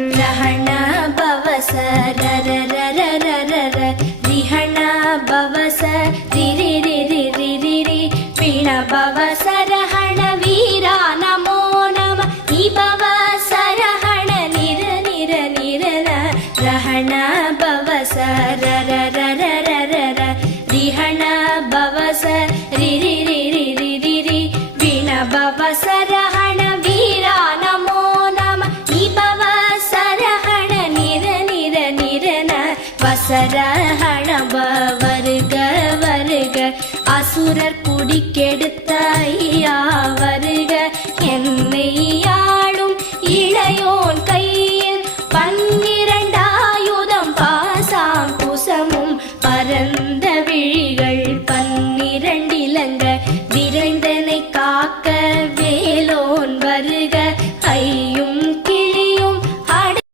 ரஹண பவச ரர ரர ரர ர ரிஹண பவச ரிரி ரிரி ரிரி ரி பிண பவச ரஹண வீரா நமோ நம நிபவச ரஹண நிர நிர நிரன ரஹண பவச ரர ரர ரர ர ரிஹண பவச ரிரி ரிரி ரிரி ரி பிண பவச ரஹண வீரா நமோ நம நிபவச ரஹண நிர நிர நிரன வசரஹண வருக வருக அசுரர் குடிக்கெடு